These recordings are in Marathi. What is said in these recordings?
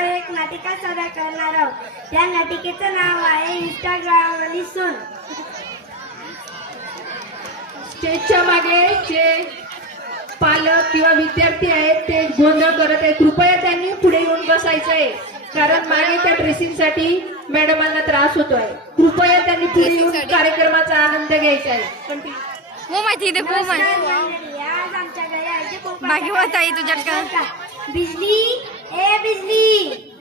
एक नाटिका सादर करणार आहोत. त्या नाटिकेचं नाव आहे इंस्टाग्राम सून. स्टेजच्या मागे जे पालक किंवा विद्यार्थी आहेत ते गोंधळ करत आहेत. कृपया त्यांनी पुढे येऊन बसायचंय. कारण मागे त्या ड्रेसिंगसाठी मॅडमांना त्रास होतोय. कृपया त्यांनी पुढे येऊन कार्यक्रमाचा आनंद घ्यायचा आहे. वो माहिती दे मंडळी. आज आमच्या घरी. बाकी होत आहे आहे. बिजली ए बिजली!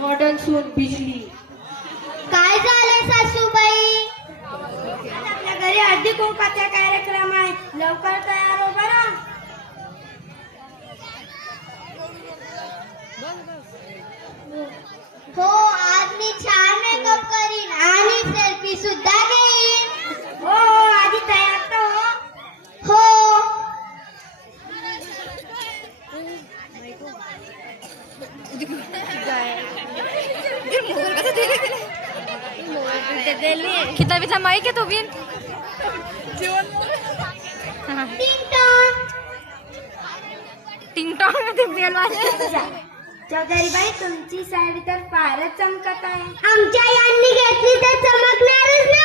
मॉडर्न सून बिजली. काय झालंय सासूबाई? आज आपल्या घरी हळदी कुंकवाचा कार्यक्रम आहे. लवकर तयार हो बरं हो आज मी छान मेकअप करीन आणि सेल्फी सुद्धा घेईन हो हो आधी तयार तर हो हो कितना भी माइक है तो बिन टिंग टॉंगमध्ये बेल वाजते चौधरीबाई तुमची साडी तर फारच चमकत आहे आमच्या यांनी घेतली तर चमकणारच ना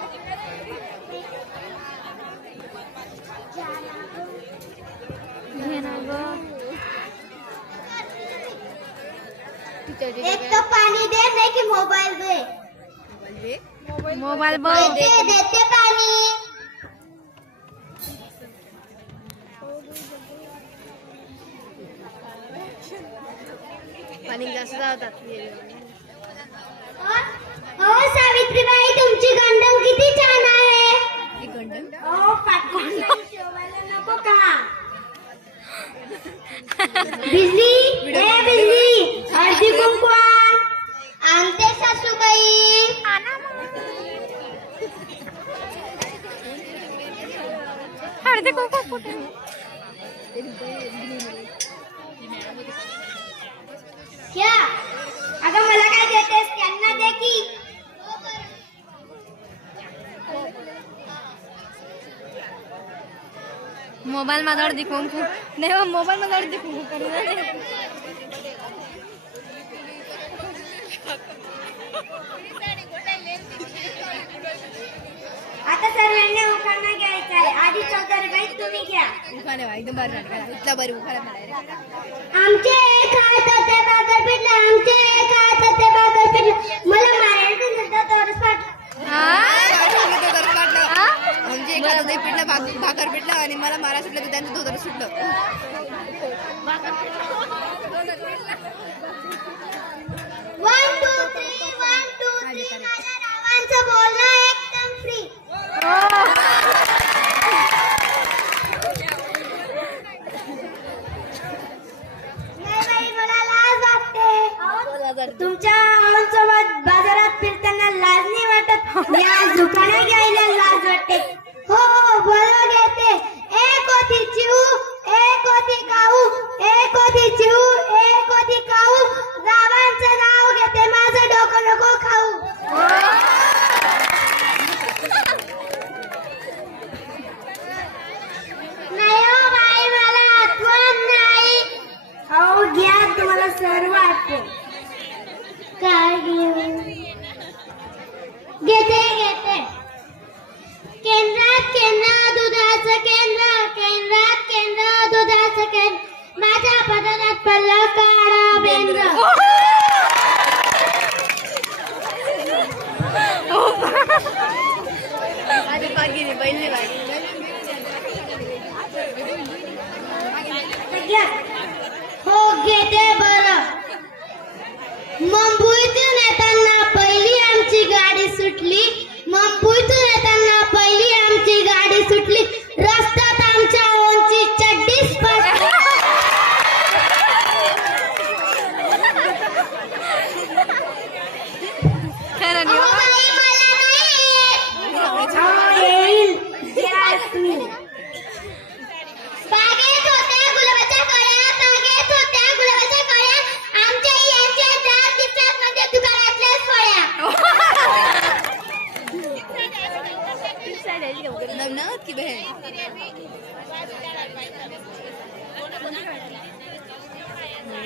एक तो पानी दे नाही की मोबाईल दे। मोबाईल बघ देते देते पाणी पाणी जास्त जातात हो। सावित्रीबाई तुमची गंडण किती छान आहे? हो पाठवून नको का? बिजली? ए बिजली? हळदी कुंकू आण. आणते सासूबाई. हळदी कुंकू कुठे? घ्या अगं मला काय देतेस? त्यांना दे की. मोबाईल मध्ये हळदी कुंकू. नाही मोबाईल मध्ये हळदी कुंकू आता सर्वांनी उखाणा घ्यायचा आहे. आधी चौधरीबाई तुम्ही घ्या. आमचे एक हात ते बागर पिटलं आमचे एक हात ते बागर पिटलं मला? म्हणजे एखादं दही भाकर पिठलं आणि मला मारा सुटलं त्यांचं धोतर सुटलं one two three one two three माझ्या रावांचं बोलणं एकदम फ्री नाही बाई मला लाज वाटते तुमच्या आवांसोबत बाजारात फिरताना लाज नाही वाटत मी आज दुकाने घ्यायला लाज वाटते हो हो बरोबर घेते एक होती चिऊ एक होती काऊ एक होती चिऊ एक होती काऊ रावांचं नाव घेते माझं डोकं नको खाऊ नाही हो बाई मला आठवण नाही अहो घ्या तुम्हाला सर्व आठवण काय घेऊ घेते घेते केंद्रात केंद्र दुधाचं केंद्र केंद्रात केंद्र दुधाचं केंद्र माझ्या पदरात पडलं काळा बेंद्र माझी पागी बैल घ्या हो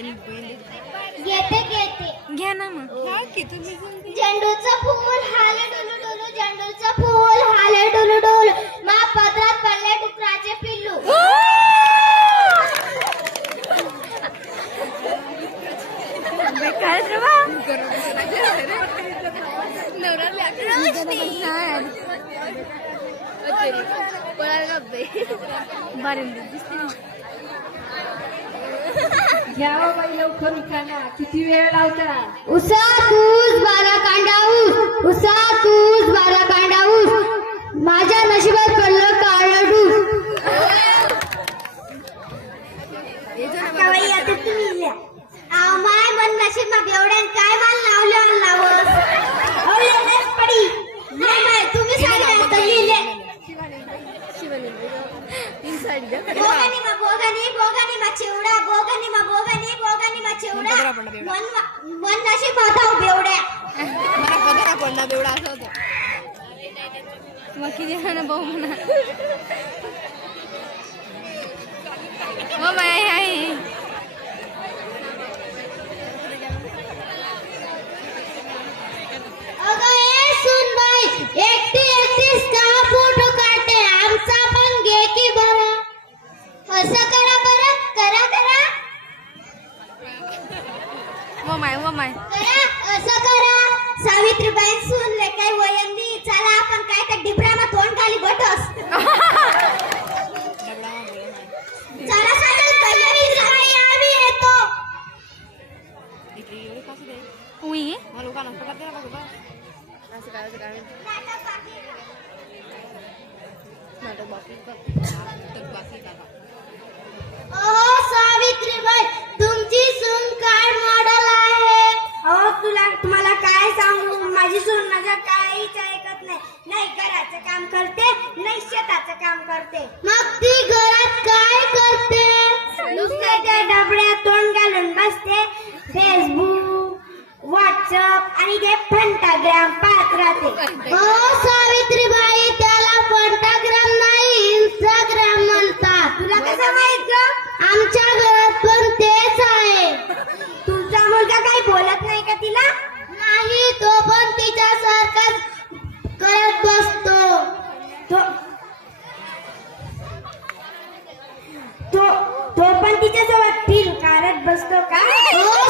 घेते घेते घ्या ना मग. हा की तुम्ही झेंडूचं फूल हाल डुलू डुलू झेंडूचं फूल हाल डुलू डुलू. मा पदरात पडले डुकराचे पिल्लू. काय रे बा. घ्या बाई लवकर उठाना किती वेळ लावता? उसा तूच बारा कांडा ऊस. उसा तूच बारा कांडा ऊस. माझ्या नशिबात पडलं बरोबर पडलं बेवडा. मन मन नशीब होता बेवड्या. मला पगार पडला बेवडा असं होतं. मग किती जण भाऊ म्हणा. हो बाई आहे अगं पगार द्या ना बघा असं काय असं काय? नाटक बाकी. नाटक बाकी काका सावित्रीबाई तुमची सून काय मॉडेल आहे? अहो तुला तुम्हाला काय सांगू? माझी सून माझ्या काहीच ऐकत नाही. नाही घराचं काम करते नाही शेताचं काम करते. मग ती घरात काय करते? दुसऱ्याच्या डबड्यात तोंड घालून बसते. फेसबुक व्हॉट्सअप आणि ते फंटाग्राम पाहत राहते. हो सावित्रीबाई त्याला फंटाग्राम नाही इंस्टाग्राम म्हणतात. तुला कसं माहीत ग? आमच्या घरात पण तेच आहे. तुमचा मुलगा काही बोलत नाही का तिला? नाही तो पण तिच्या सारखाच करत बसतो. तो तो तो पण तिच्यासोबत फील करत बसतो का? हो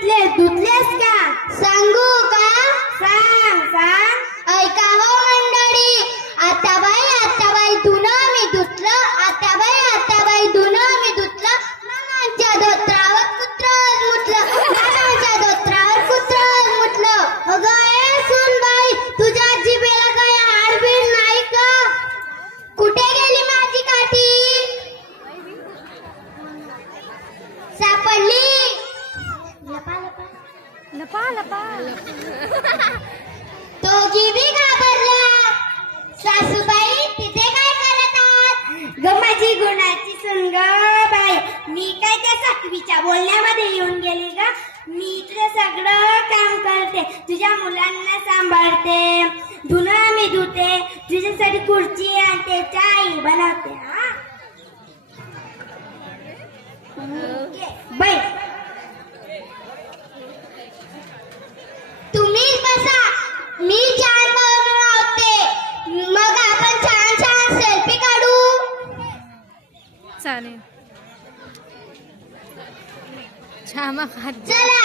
એટલે દૂધલેસ કા? माझी संग सुन बाई मी काय त्या सातवीच्या बोलण्यामध्ये येऊन गेली ग? मी तुझं सगळं काम करते तुझ्या मुलांना सांभाळते. धुणं मी धुते तुझ्यासाठी खुर्ची आणते चाई बनवते हा? बाई तुम्ही बसा. मी छान चालेल छामा खात चला.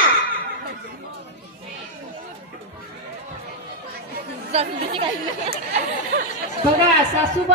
बघा सासूबाई